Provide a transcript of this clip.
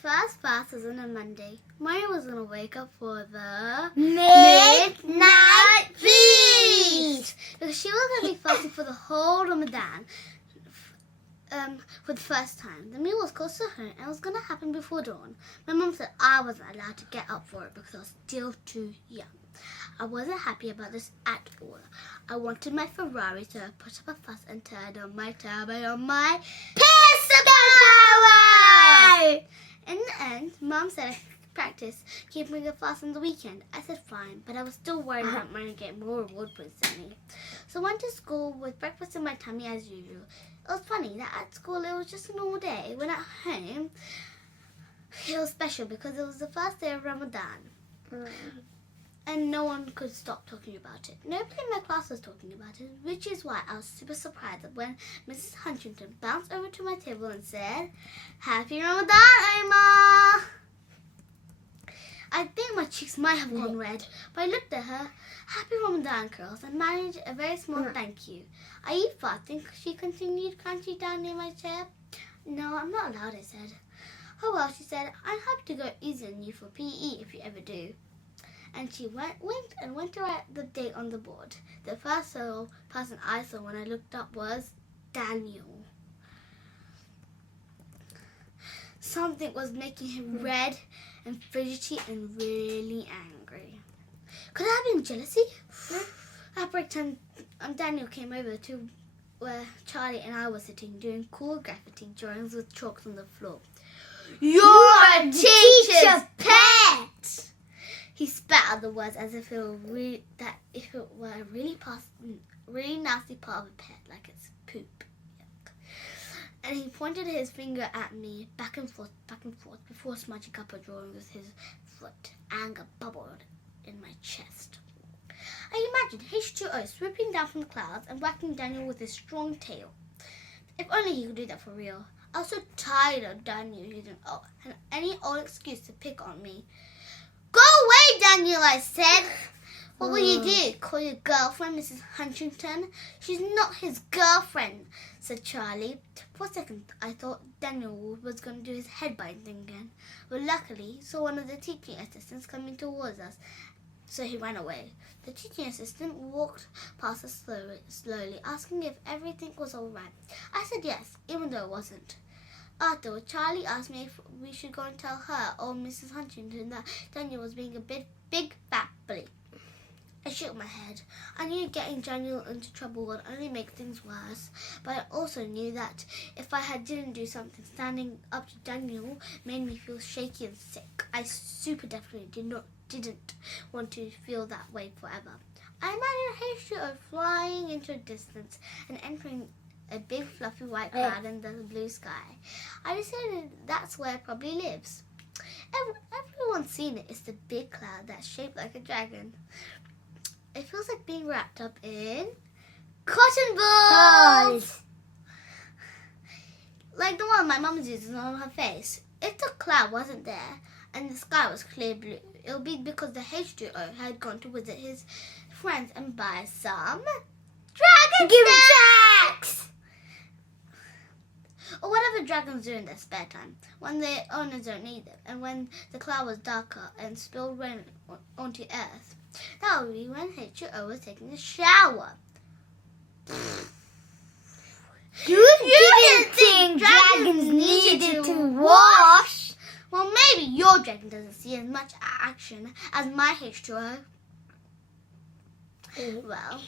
first class was on a Monday. Maya was going to wake up for the midnight feast because she was going to be fasting for the whole Ramadan for the first time. The meal was close to her and it was going to happen before dawn. My mum said I wasn't allowed to get up for it because I was still too young. I wasn't happy about this at all. I wanted my Ferrari, so I put up a fuss and turned on my turbo on my pistol power. In the end, Mum said I could practice keeping a fast on the weekend. I said fine, but I was still worried about Mine getting more reward points than me. So I went to school with breakfast in my tummy as usual. It was funny that at school it was just a normal day. When at home, it was special because it was the first day of Ramadan. And no one could stop talking about it. Nobody in my class was talking about it, which is why I was super surprised that when Mrs. Huntington bounced over to my table and said, "Happy Ramadan, Emma!" I think my cheeks might have gone red, but I looked at her. "Happy Ramadan, girls," and managed a very small thank you. "Are you fasting?" she continued, crouching down near my chair. "No, I'm not allowed," I said. "Oh well," she said, "I'm happy to go easy on you for PE if you ever do." And she went to write the date on the board. The first person I saw when I looked up was Daniel. Something was making him red and fidgety and really angry. Could it have been jealousy? At break time, Daniel came over to where Charlie and I were sitting doing cool graffiti drawings with chalks on the floor. "You're a teacher's pet!" He spat out the words as if it were a really nasty part of a pet, like it's poop. Yuck. And he pointed his finger at me, back and forth, before smudging up a drawing with his foot. Anger bubbled in my chest. I imagined H2O swooping down from the clouds and whacking Daniel with his strong tail. If only he could do that for real. I was so tired of Daniel using any old excuse to pick on me. "Go away, Daniel," I said. "What will you do? Call your girlfriend Mrs. Huntington?" "She's not his girlfriend," said Charlie. For a second, I thought Daniel was going to do his head biting thing again. But luckily, he saw one of the teaching assistants coming towards us, so he ran away. The teaching assistant walked past us slowly, asking if everything was all right. I said yes, even though it wasn't. Afterward, Charlie asked me if we should go and tell her or Mrs. Huntington that Daniel was being a big fat bully. I shook my head. I knew getting Daniel into trouble would only make things worse, but I also knew that if I didn't do something, standing up to Daniel made me feel shaky and sick. I super definitely didn't want to feel that way forever. I imagined H2O flying into a distance and entering a big fluffy white cloud in the blue sky. I decided that's where it probably lives. Everyone's seen it. It's the big cloud that's shaped like a dragon. It feels like being wrapped up in cotton balls, like the one my mum's using on her face. If the cloud wasn't there and the sky was clear blue, it would be because the H2O had gone to visit his friends and buy some dragon snacks, or whatever dragons do in their spare time when their owners don't need them, and when the cloud was darker and spilled rain onto earth. That would be when H2O was taking a shower. You didn't think dragons needed to wash? Well, maybe your dragon doesn't see as much action as my H2O. Well,